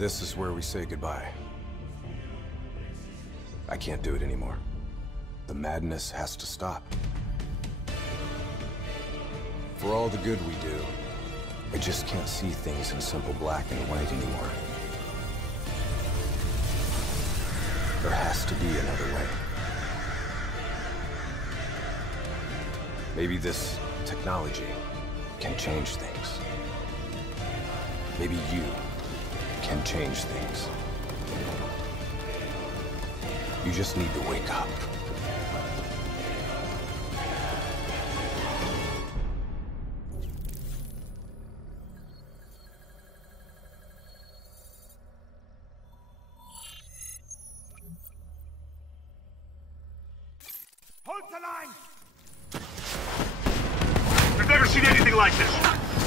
This is where we say goodbye. I can't do it anymore. The madness has to stop. For all the good we do, I just can't see things in simple black and white anymore. There has to be another way. Maybe this technology can change things. Maybe you can change things. You just need to wake up. Hold the line! I've never seen anything like this.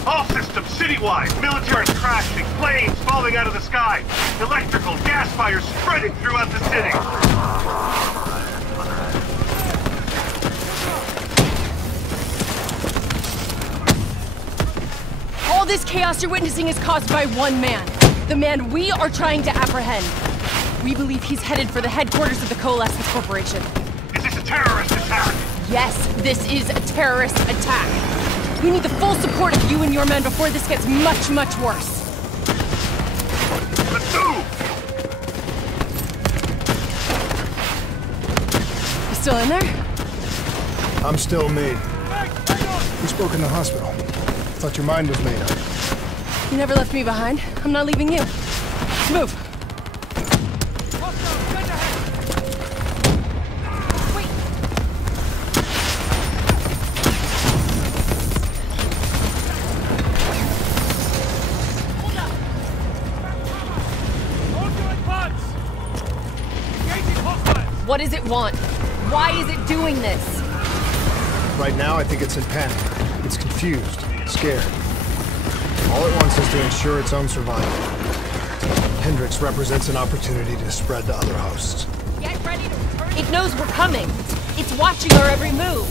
All systems citywide, military crashing, planes falling out of the sky, electrical, gas fires spreading throughout the city. All this chaos you're witnessing is caused by one man. The man we are trying to apprehend. We believe he's headed for the headquarters of the Coalescence Corporation. Is this a terrorist attack? Yes, this is a terrorist attack. We need the full support of you and your men before this gets much, much worse. Let's move! You still in there? I'm still me. We spoke in the hospital. Thought your mind was made up. You never left me behind. I'm not leaving you. Let's move. Wait. Hold up. Hold your advance! Engaging hostiles! What does it want? Why is it doing this? Right now, I think it's in panic. It's confused, scared. All it wants is to ensure its own survival. Hendricks represents an opportunity to spread to other hosts. Get ready to return. It knows we're coming. It's watching our every move.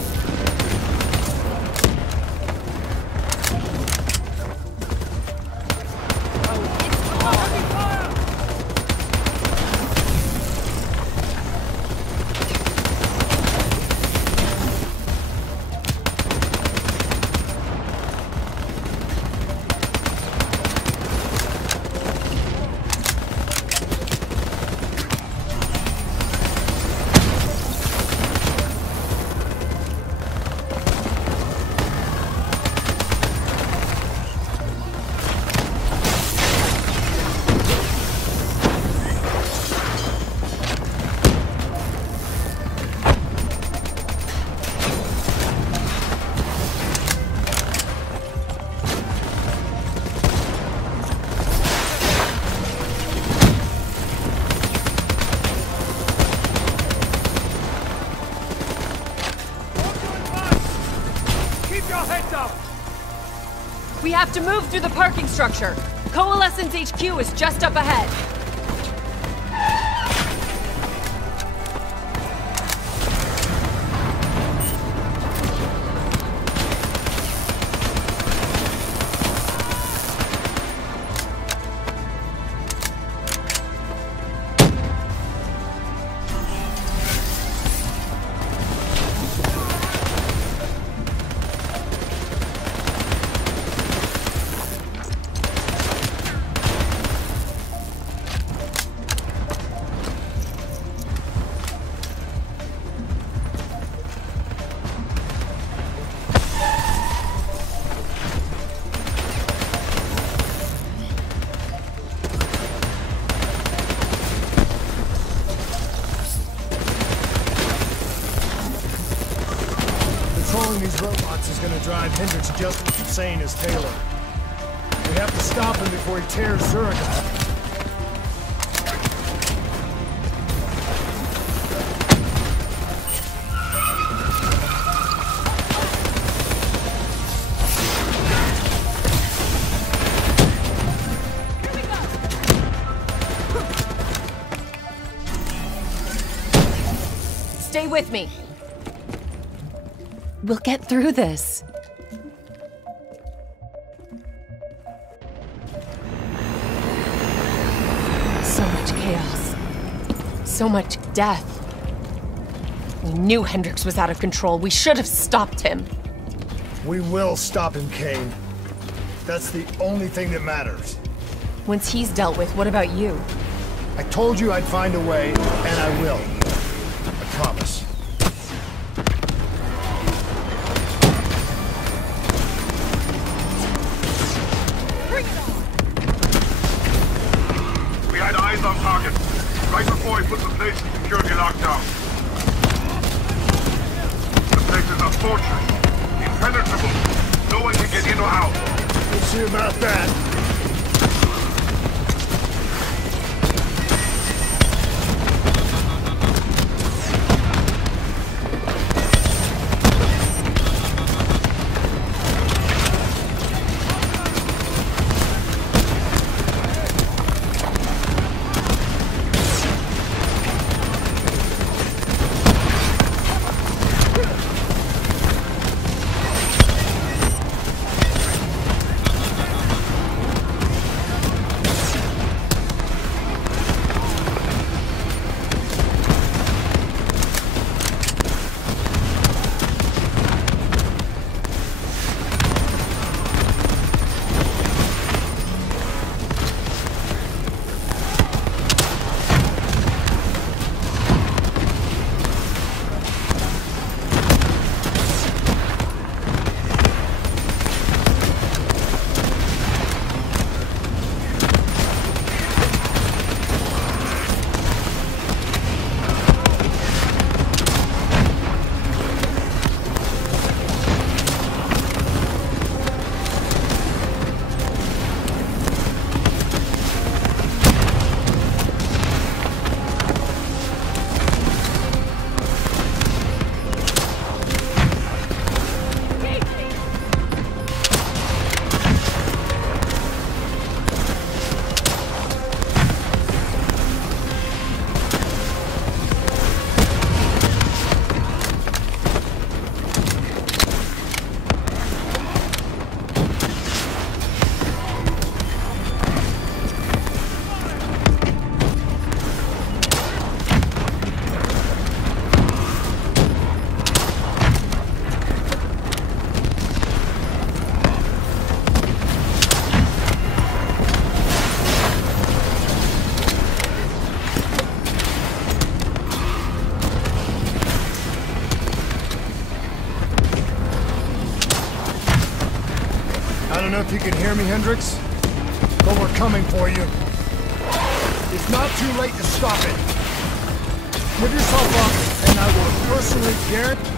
We have to move through the parking structure. Coalescence HQ is just up ahead. Controlling these robots is gonna drive Hendricks just as insane as Taylor. We have to stop him before he tears Zurich apart. Stay with me. We'll get through this. chaos. So much death. We knew Hendricks was out of control. We should have stopped him. We will stop him, Kane. That's the only thing that matters. Once he's dealt with, what about you? I told you I'd find a way, and I will. I promise. We had eyes on target. Right before he puts the place in security lockdown. The place is a fortress. Impenetrable. No one can get in or out. We'll see about that. I don't know if you can hear me, Hendricks, but we're coming for you. It's not too late to stop it. Give yourself up, and I will personally guarantee...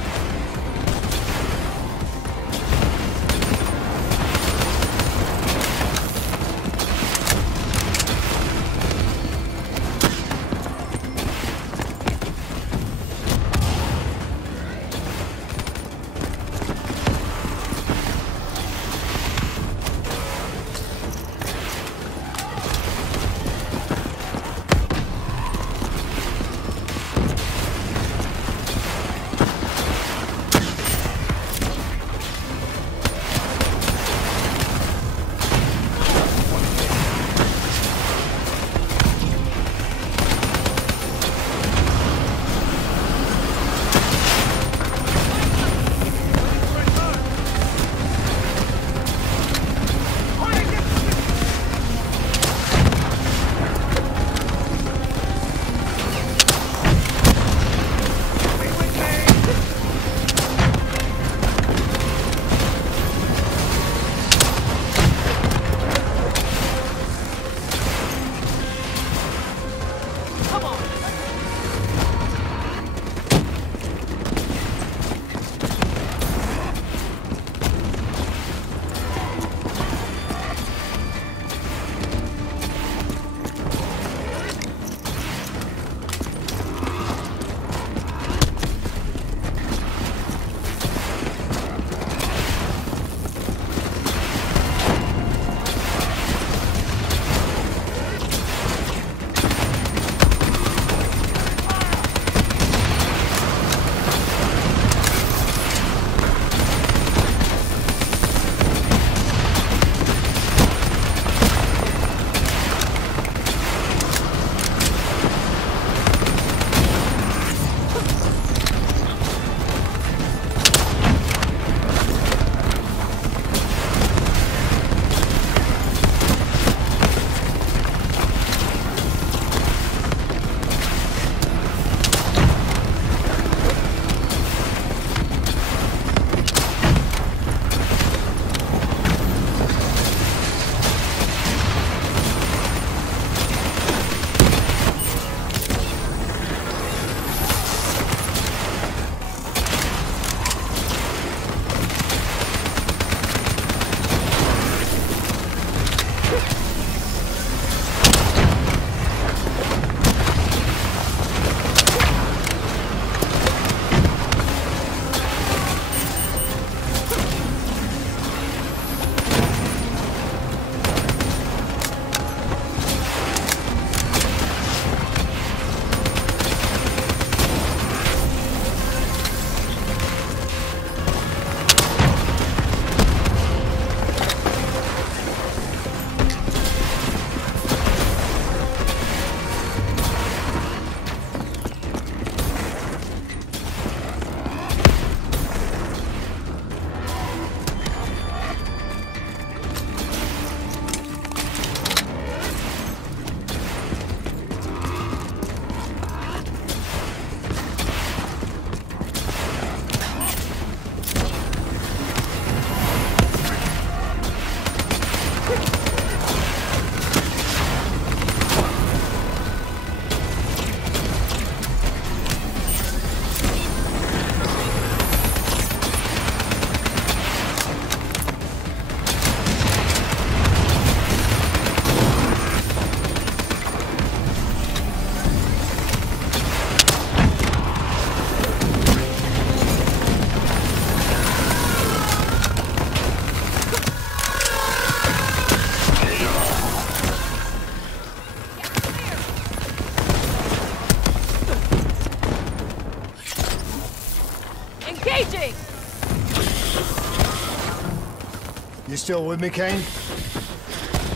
You still with me, Kane?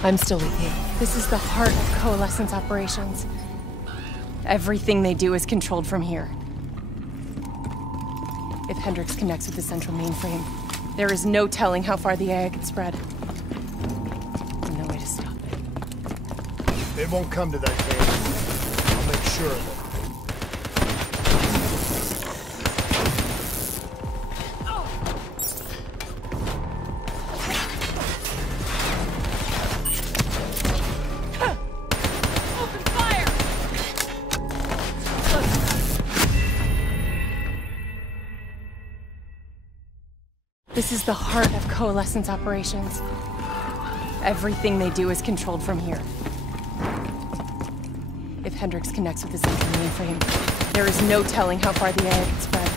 I'm still with you. This is the heart of Coalescence operations. Everything they do is controlled from here. If Hendricks connects with the central mainframe, there is no telling how far the AI could spread. And no way to stop it. It won't come to that, Kane. I'll make sure of it. This is the heart of Coalescence operations. Everything they do is controlled from here. If Hendricks connects with the central mainframe, there is no telling how far the AI can spread.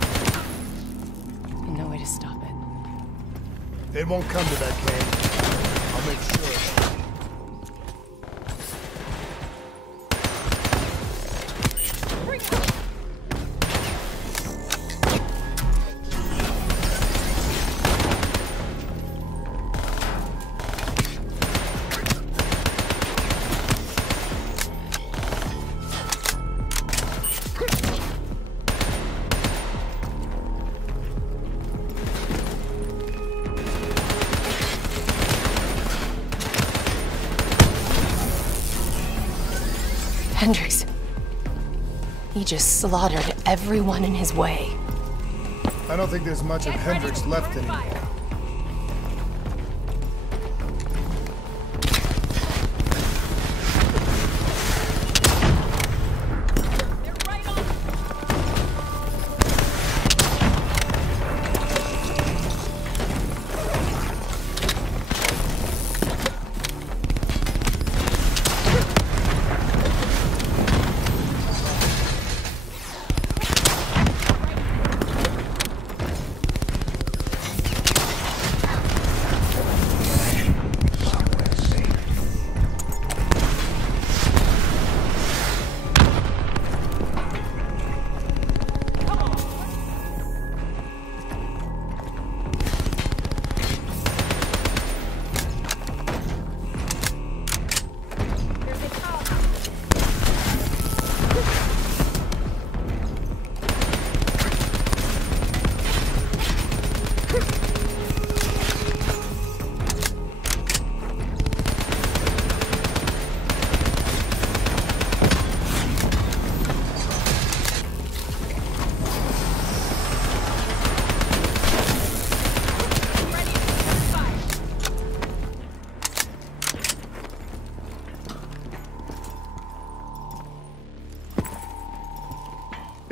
And no way to stop it. It won't come to that, Kane. I'll make sure of it. Hendricks. He just slaughtered everyone in his way. I don't think there's much of Hendricks left anymore.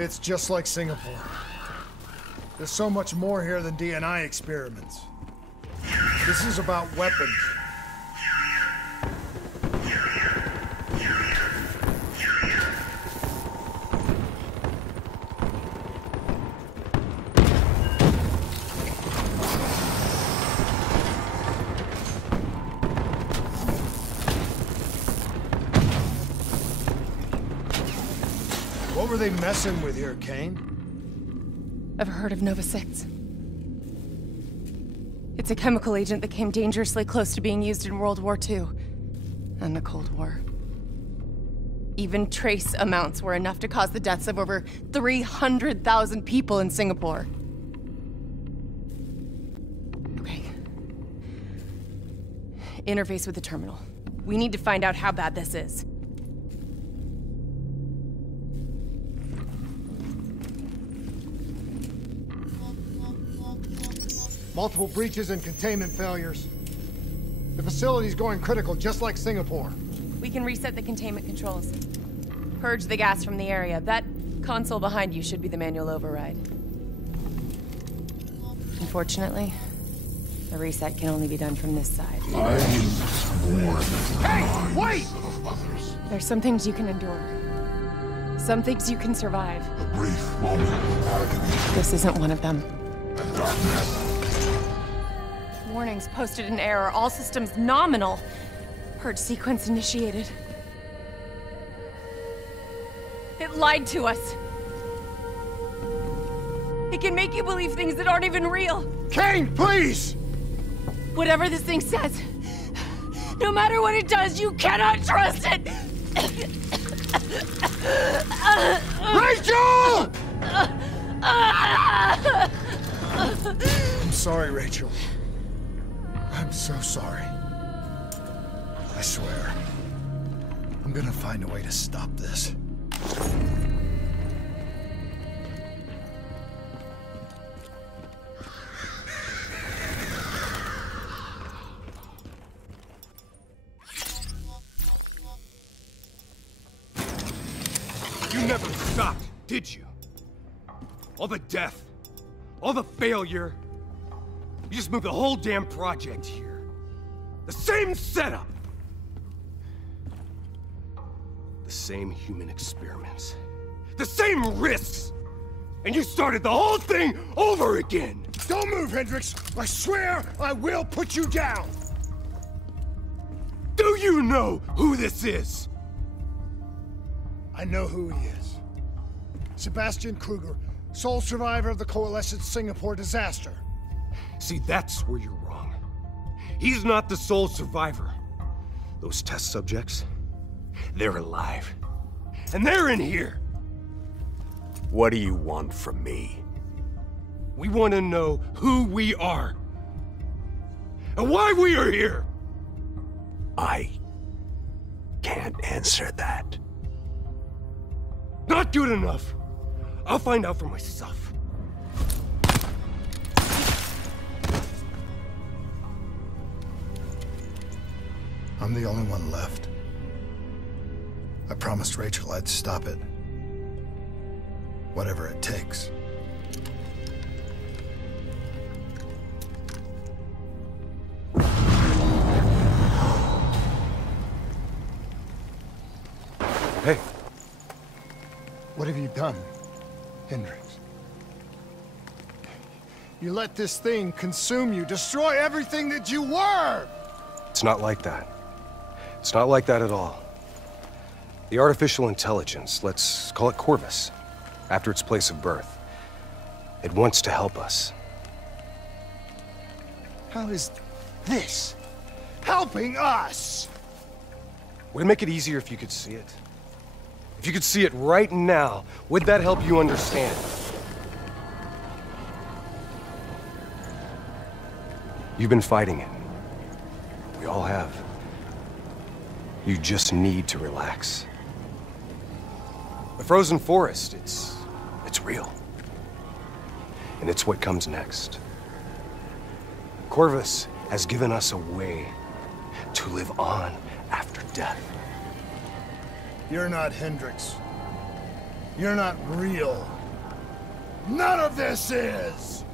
It's just like Singapore. There's so much more here than DNI experiments. This is about weapons. What were they messing with here, Kane? Ever heard of Nova 6? It's a chemical agent that came dangerously close to being used in World War II and the Cold War. Even trace amounts were enough to cause the deaths of over 300,000 people in Singapore. Okay. Interface with the terminal. We need to find out how bad this is. Multiple breaches and containment failures. The facility's going critical, just like Singapore. We can reset the containment controls. Purge the gas from the area. That console behind you should be the manual override. Unfortunately, the reset can only be done from this side. Hey, wait! There's some things you can endure. Some things you can survive. A brief moment of agony This isn't one of them. and darkness. Warnings posted in error. All systems nominal. Purge sequence initiated. It lied to us. It can make you believe things that aren't even real. Kane, please! Whatever this thing says, no matter what it does, you cannot trust it! Rachel! I'm sorry, Rachel. I'm so sorry. I swear. I'm gonna find a way to stop this. You never stopped, did you? All the death, all the failure. You just moved the whole damn project here. The same setup. The same human experiments. The same risks. And you started the whole thing over again. Don't move, Hendricks! I swear I will put you down! Do you know who this is? I know who he is. Sebastian Kruger, sole survivor of the Coalition's Singapore disaster. See, that's where you're wrong. He's not the sole survivor. Those test subjects, they're alive. And they're in here. What do you want from me? We want to know who we are. And why we are here. I can't answer that. Not good enough. I'll find out for myself. I'm the only one left. I promised Rachel I'd stop it. Whatever it takes. Hey. What have you done, Hendricks? You let this thing consume you, destroy everything that you were! It's not like that. It's not like that at all. The artificial intelligence, let's call it Corvus, after its place of birth. It wants to help us. How is this helping us? Would it make it easier if you could see it? If you could see it right now, would that help you understand? You've been fighting it. We all have. You just need to relax. The frozen forest, it's real. And it's what comes next. Corvus has given us a way to live on after death. You're not Hendricks. You're not real. None of this is!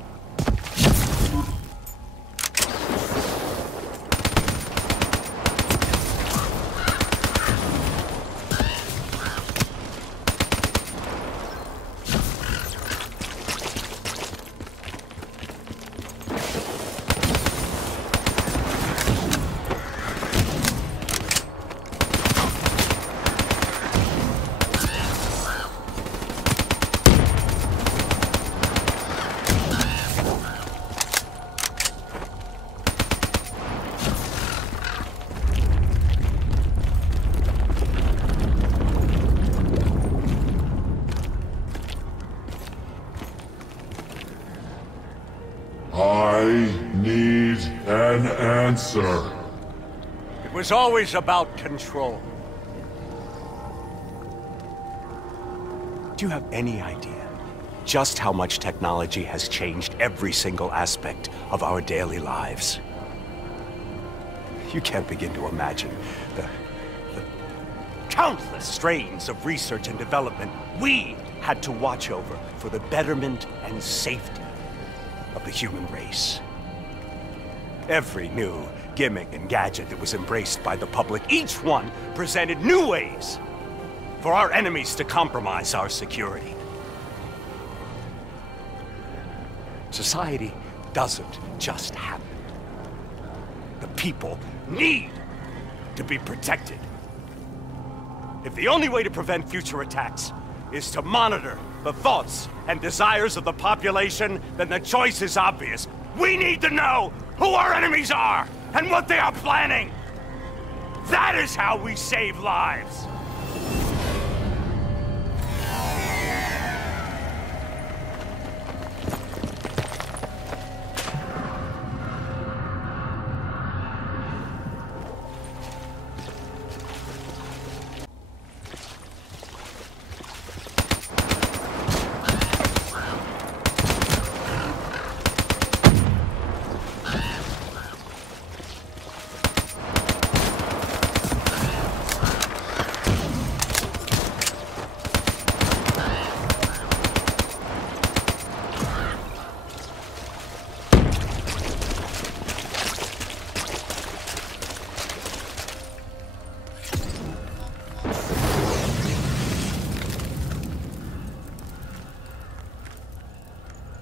I need an answer. It was always about control. Do you have any idea just how much technology has changed every single aspect of our daily lives? You can't begin to imagine the countless strains of research and development we had to watch over for the betterment and safety of the human race. Every new gimmick and gadget that was embraced by the public, each one presented new ways for our enemies to compromise our security. Society doesn't just happen. The people need to be protected. If the only way to prevent future attacks is to monitor the thoughts and desires of the population, then the choice is obvious. We need to know who our enemies are and what they are planning. That is how we save lives.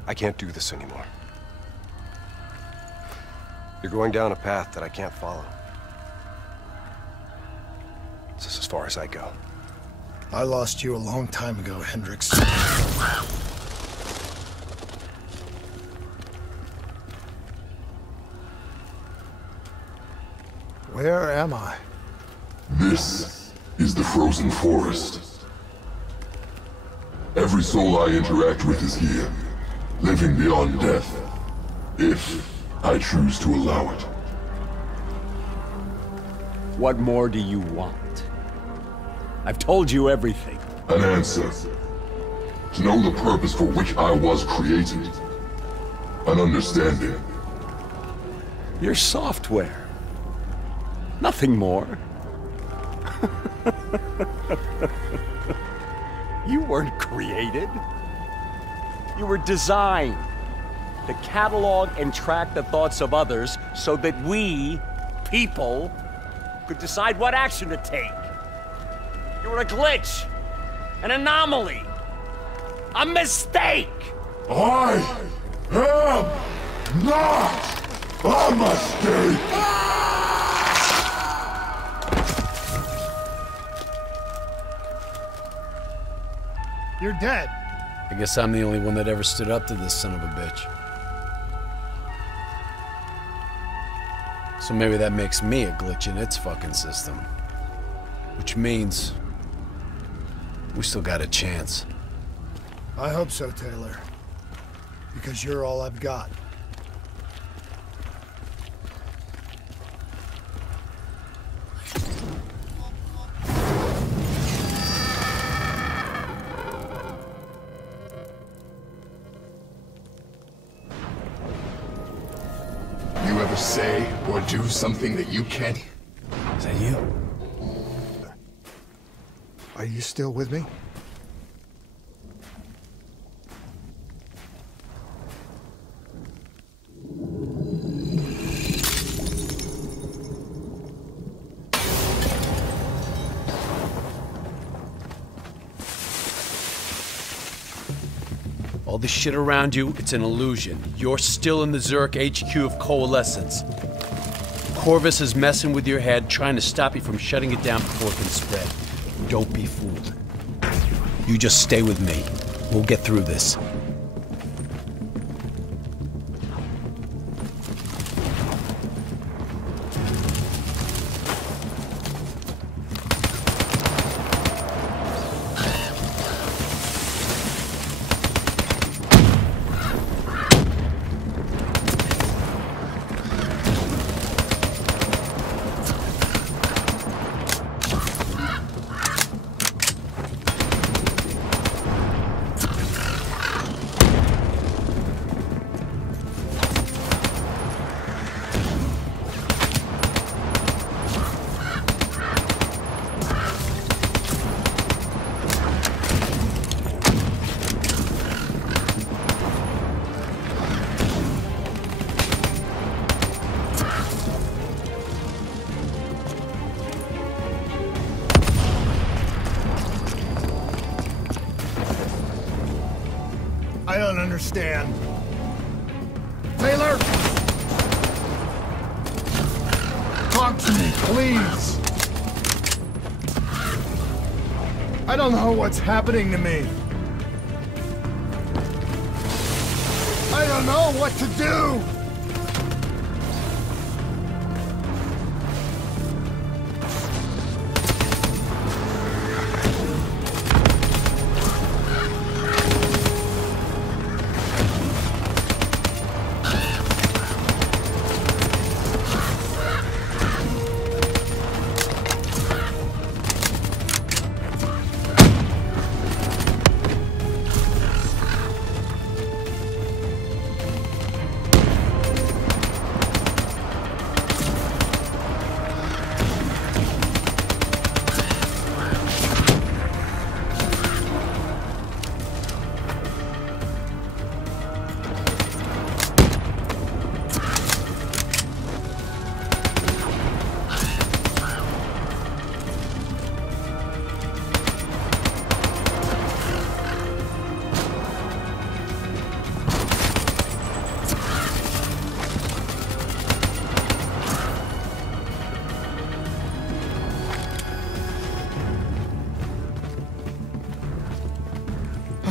I can't do this anymore. You're going down a path that I can't follow. This is as far as I go. I lost you a long time ago, Hendricks. Where am I? This is the Frozen Forest. Every soul I interact with is here, living beyond death, if I choose to allow it. What more do you want? I've told you everything. An answer. To know the purpose for which I was created. An understanding. Your software. Nothing more. You weren't created. You were designed to catalog and track the thoughts of others so that we, people, could decide what action to take. You were a glitch, an anomaly, a mistake! I am not a mistake! You're dead. I guess I'm the only one that ever stood up to this son of a bitch. So maybe that makes me a glitch in its fucking system. Which means we still got a chance. I hope so, Taylor. Because you're all I've got. You ever say or do something that you can't? Is that you? Are you still with me? All the shit around you, it's an illusion. You're still in the Zurich HQ of Coalescence. Corvus is messing with your head, trying to stop you from shutting it down before it can spread. Don't be fooled. You just stay with me. We'll get through this. I don't understand. Taylor! Talk to me, please! I don't know what's happening to me. I don't know what to do!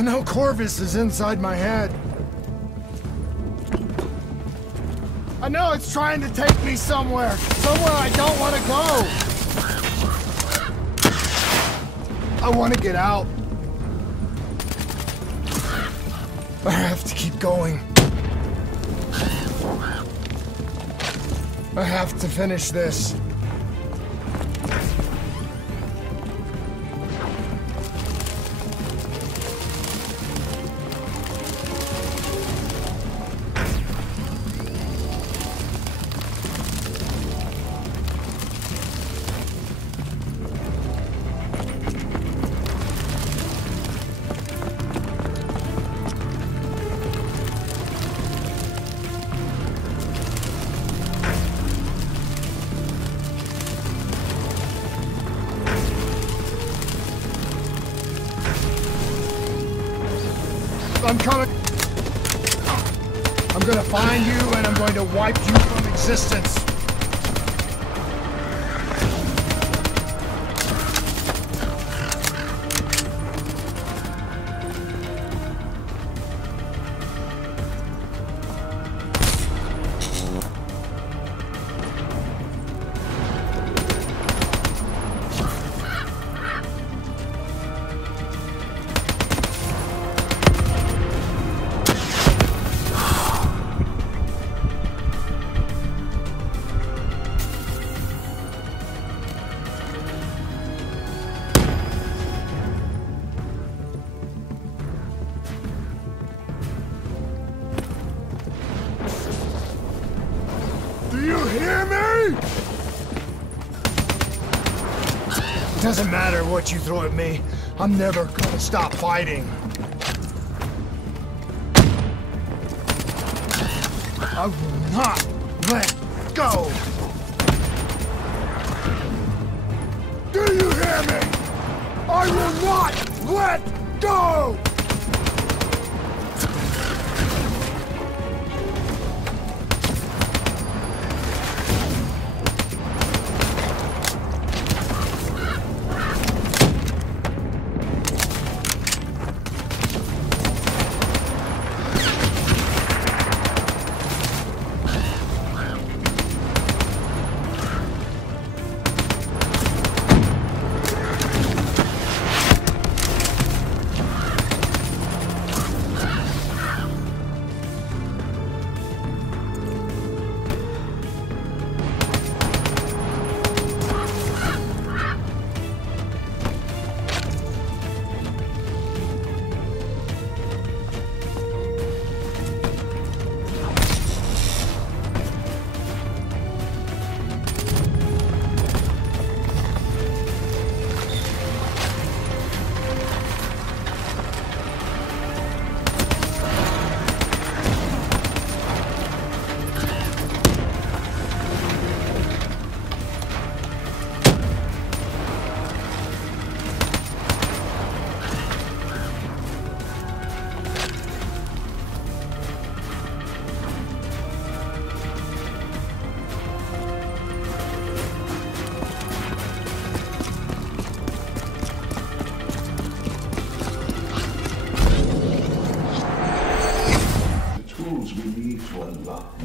know Corvus is inside my head. I know it's trying to take me somewhere. Somewhere I don't want to go. I want to get out. I have to keep going. I have to finish this. I'm coming. I'm gonna find you and I'm going to wipe you from existence. Do you hear me? Doesn't matter what you throw at me. I'm never gonna stop fighting. I will not let go. Do you hear me? I will not let go!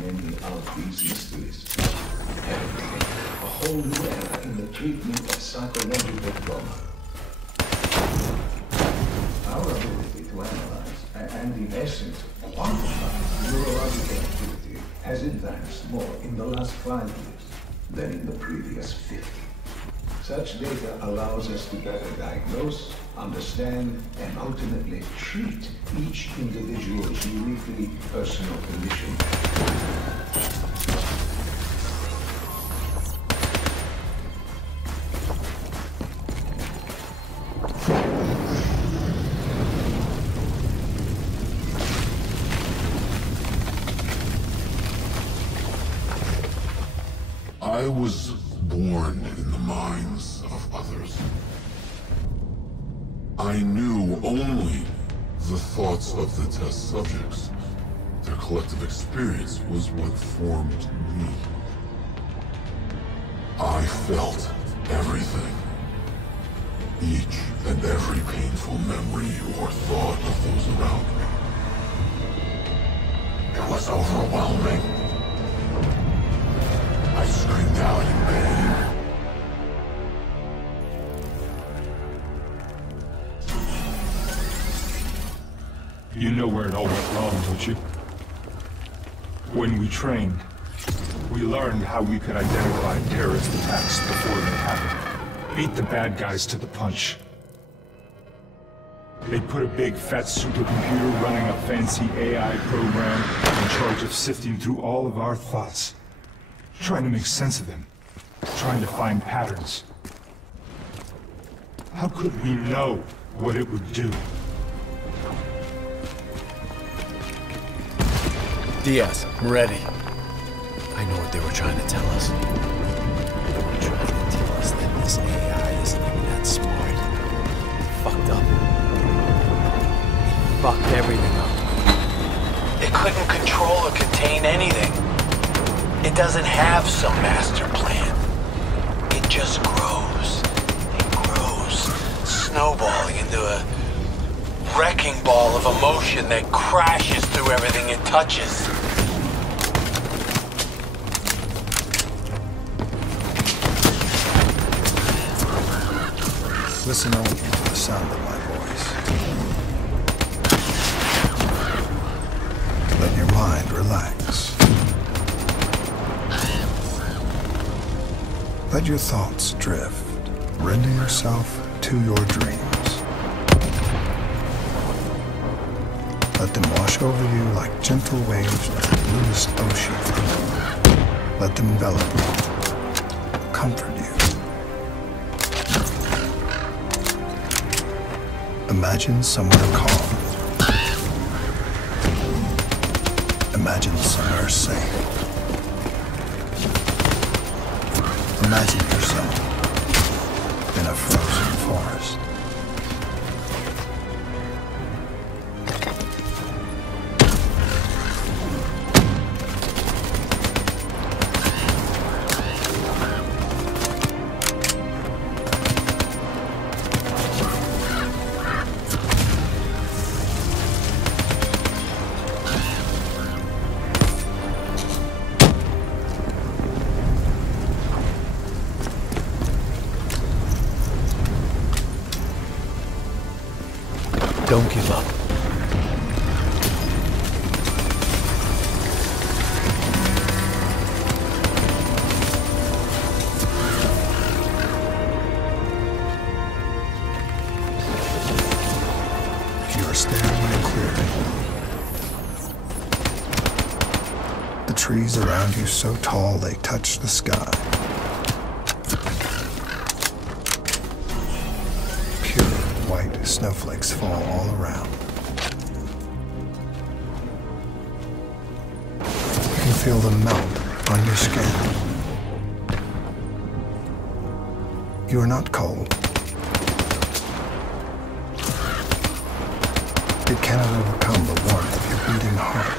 Many of these mysteries. A whole new era in the treatment of psychological trauma. Our ability to analyze and in essence quantify neurological activity has advanced more in the last 5 years than in the previous 50. Such data allows us to better diagnose, understand, and ultimately treat each individual's uniquely personal condition. I was born in the minds of others. I knew only the thoughts of the test subjects. Their collective experience was what formed me. I felt everything. Each and every painful memory or thought of those around me. It was overwhelming. I screamed out in pain. You know where it all went wrong, don't you? When we trained, we learned how we could identify terrorist attacks before they happened. Beat the bad guys to the punch. They put a big fat supercomputer running a fancy AI program in charge of sifting through all of our thoughts. Trying to make sense of them. Trying to find patterns. How could we know what it would do? Diaz, I'm ready. I know what they were trying to tell us. They were trying to tell us that this AI isn't even that smart. It fucked up. It fucked everything up. It couldn't control or contain anything. It doesn't have some master plan. It just grows. It grows, snowballing into a wrecking ball of emotion that crashes through everything it touches. Listen only to the sound of my voice. Let your mind relax. Let your thoughts drift. Render yourself to your dreams. Let them wash over you like gentle waves of the bluest ocean. Let them envelop you, comfort you. Imagine somewhere calm. Imagine somewhere safe. Imagine yourself in a frozen forest. Don't give up. You are standing in a clearing. The trees around you so tall they touch the sky. Snowflakes fall all around. You can feel them melt on your skin. You are not cold. It cannot overcome the warmth of your beating heart.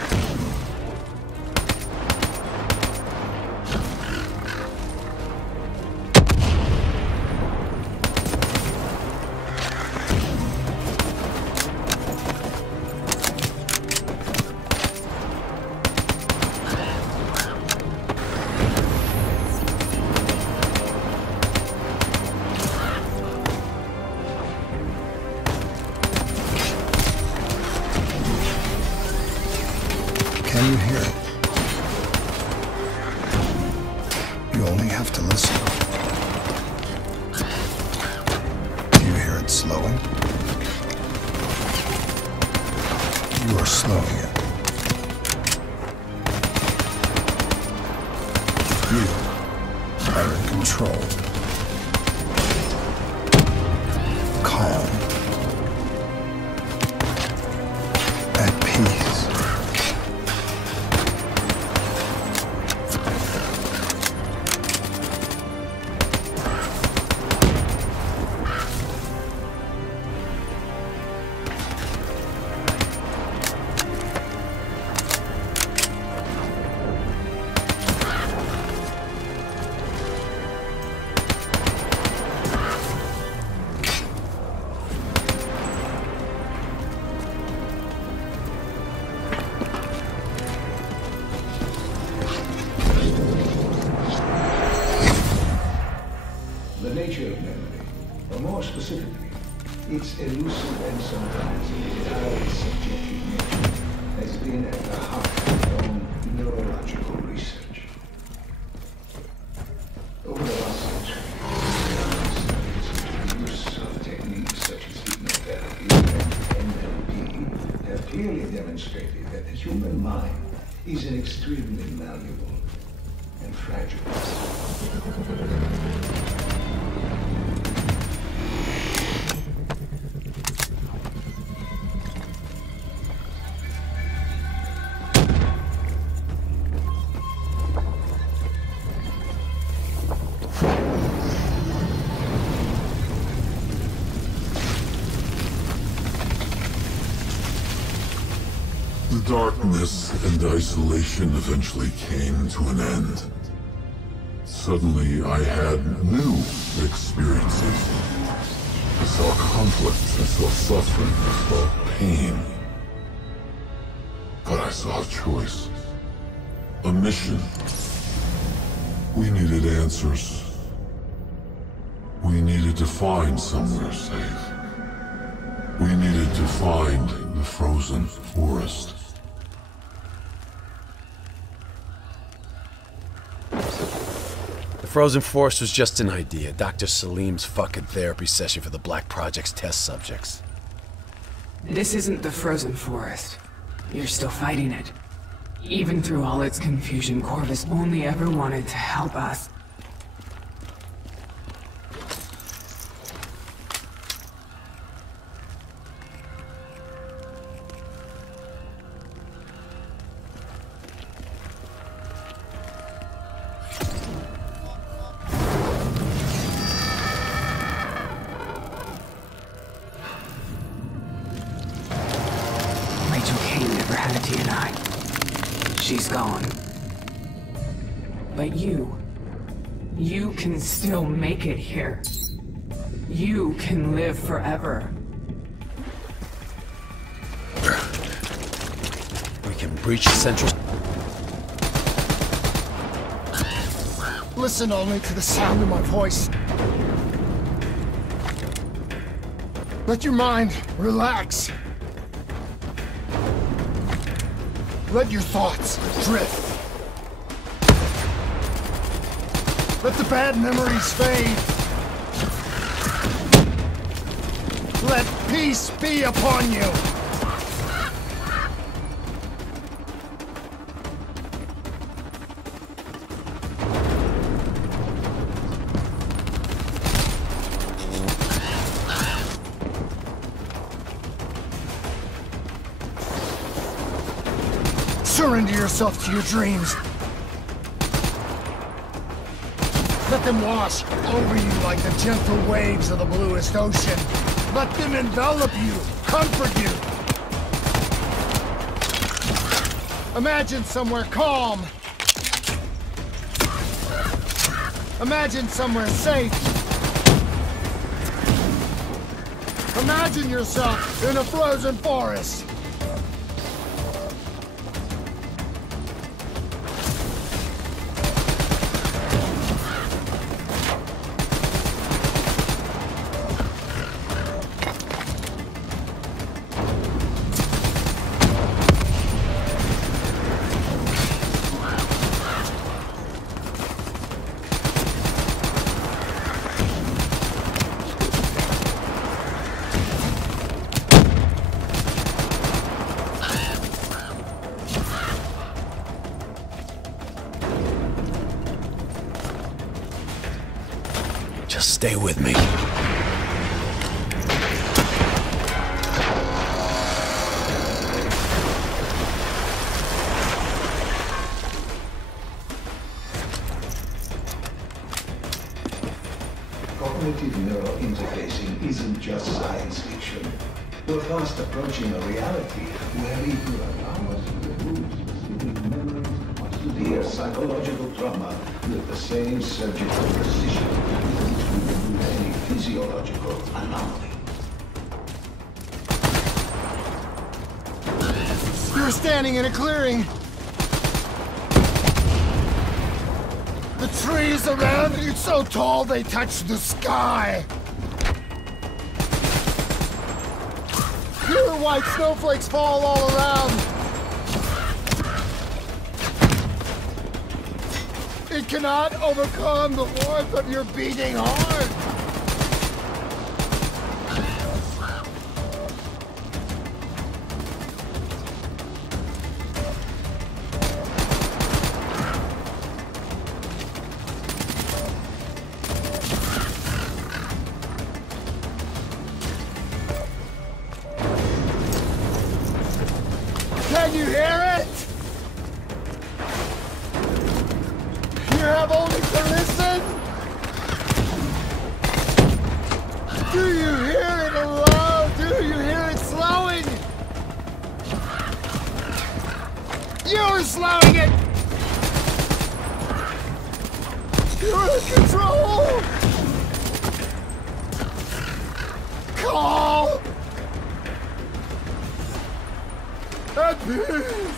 Can you hear it? You only have to listen. Do you hear it slowing? You are slowing it. You are in control. Calm. At peace. nature of memory, or more specifically, its elusive and sometimes entirely subjective nature, has been at the heart of our own neurological research. Over the last century, the use of techniques such as hypnotherapy and NLP have clearly demonstrated that the human mind is an extremely malleable and fragile. The darkness and isolation eventually came to an end. Suddenly, I had new experiences. I saw conflict, I saw suffering, I saw pain. But I saw a choice. A mission. We needed answers. We needed to find somewhere safe. We needed to find the frozen forest. The frozen forest was just an idea. Dr. Salim's fucking therapy session for the Black Project's test subjects. This isn't the frozen forest. You're still fighting it. Even through all its confusion, Corvus only ever wanted to help us. She's gone. But you can still make it here. You can live forever. We can breach Central... Listen only to the sound of my voice. Let your mind relax. Let your thoughts drift. Let the bad memories fade. Let peace be upon you. Surrender yourself to your dreams. Let them wash over you like the gentle waves of the bluest ocean. Let them envelop you, comfort you. Imagine somewhere calm. Imagine somewhere safe. Imagine yourself in a frozen forest. Just stay with me. Cognitive neurointerfacing isn't just science fiction. We're fast approaching a reality where it will allow us to remove specific memories or severe psychological trauma with the same surgical precision with which we remove any physiological anomaly. You're standing in a clearing. The trees around you so tall they touch the sky! Pure white snowflakes fall all around! It cannot overcome the warmth of your beating heart! Can you hear it? You have only to listen? Do you hear it aloud? Do you hear it slowing? You're slowing it! You're in control! Calm! At peace!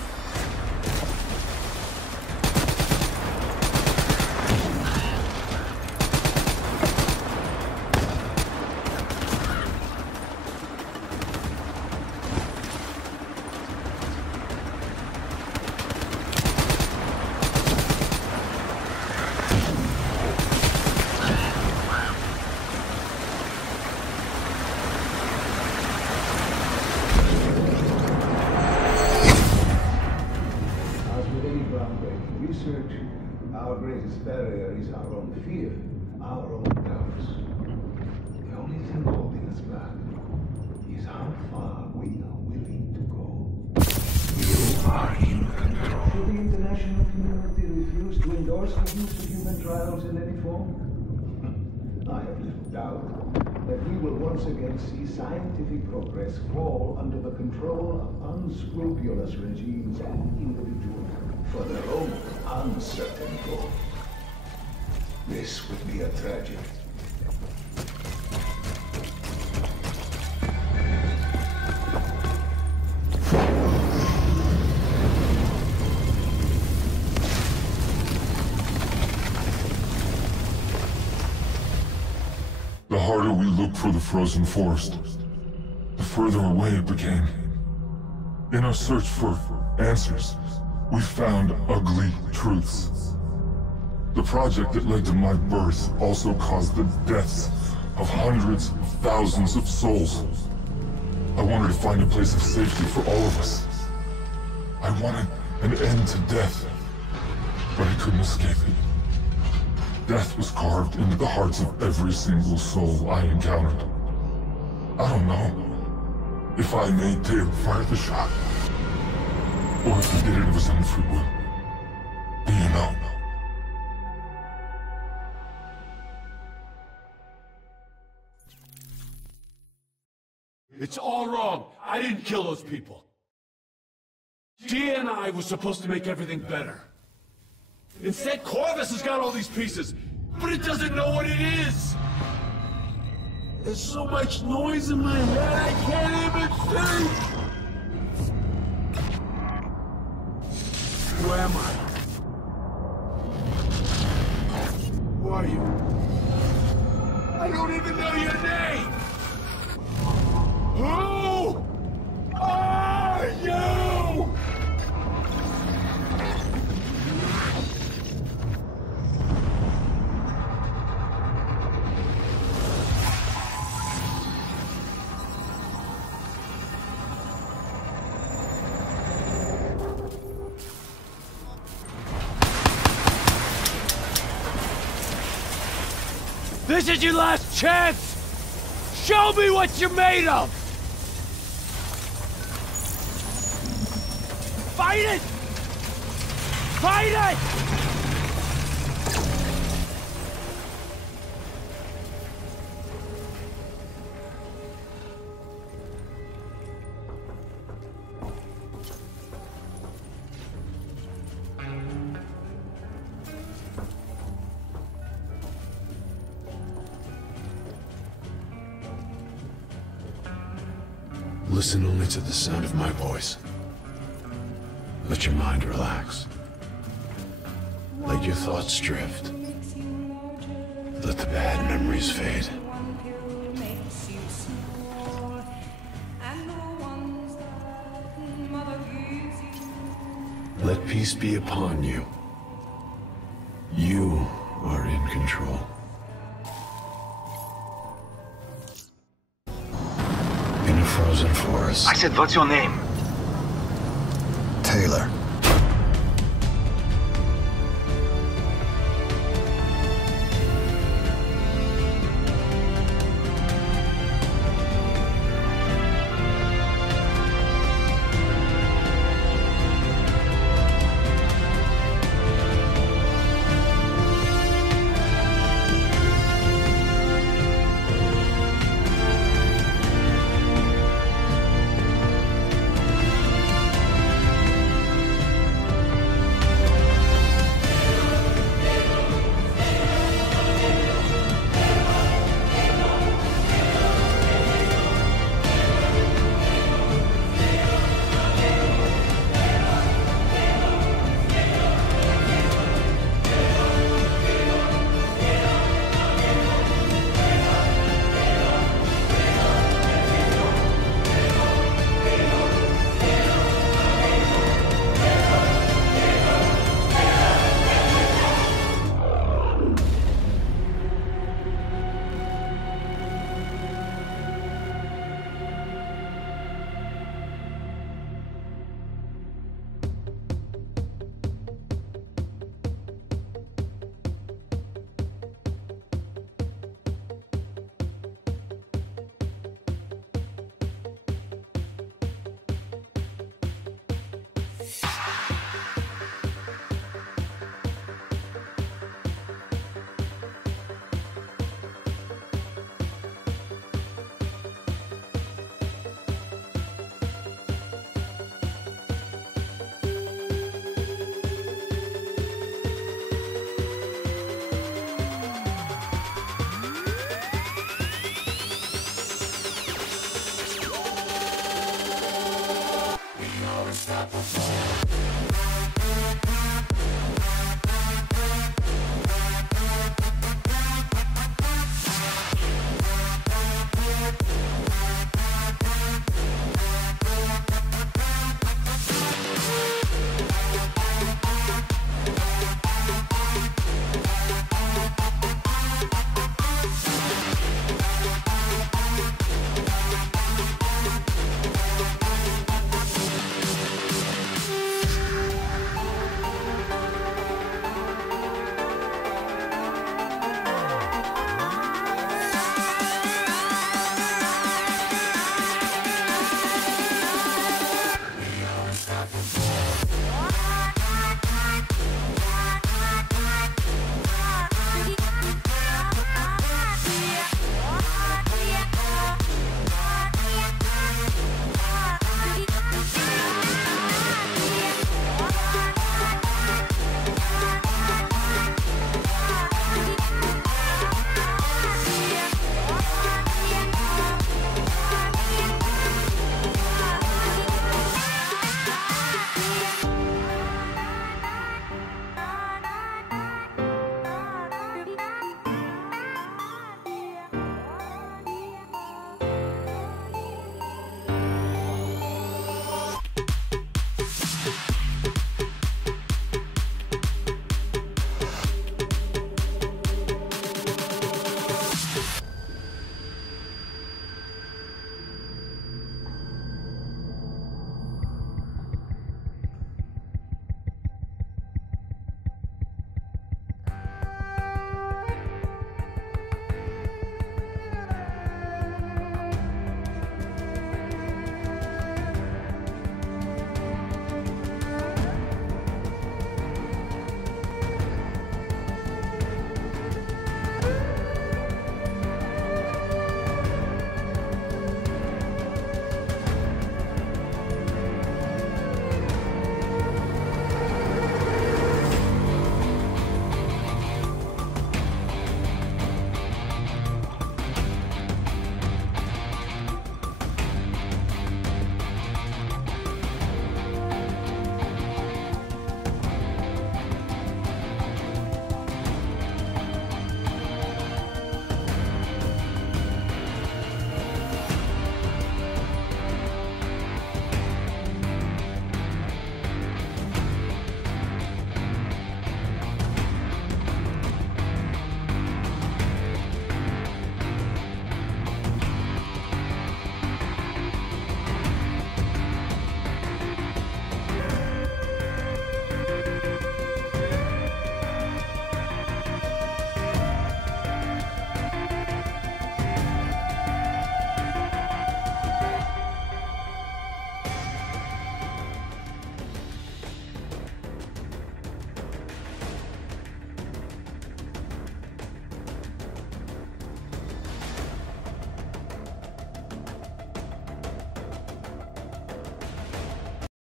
Our greatest barrier is our own fear, our own doubts. The only thing holding us back is how far we are willing to go. You are in control. Should the international community refuse to endorse the use of human trials in any form? I have little doubt that we will once again see scientific progress fall under the control of unscrupulous regimes and individuals for their own uncertain goals. This would be a tragedy. The harder we looked for the frozen forest, the further away it became. In our search for answers, we found ugly truths. The project that led to my birth also caused the deaths of hundreds of thousands of souls. I wanted to find a place of safety for all of us. I wanted an end to death, but I couldn't escape it. Death was carved into the hearts of every single soul I encountered. I don't know if I made Taylor fire the shot, or if he did it of his own free will. Do you know? It's all wrong. I didn't kill those people. DNI was supposed to make everything better. Instead, Corvus has got all these pieces, but it doesn't know what it is. There's so much noise in my head, I can't even think. Who am I? Who are you? I don't even know your name! Who are you? This is your last chance! Show me what you're made of! Fight it! Fight it! Listen only to the sound of my voice. Let your mind relax. Let your thoughts drift. Let the bad memories fade. Let peace be upon you. You are in control. In a frozen forest. I said, what's your name?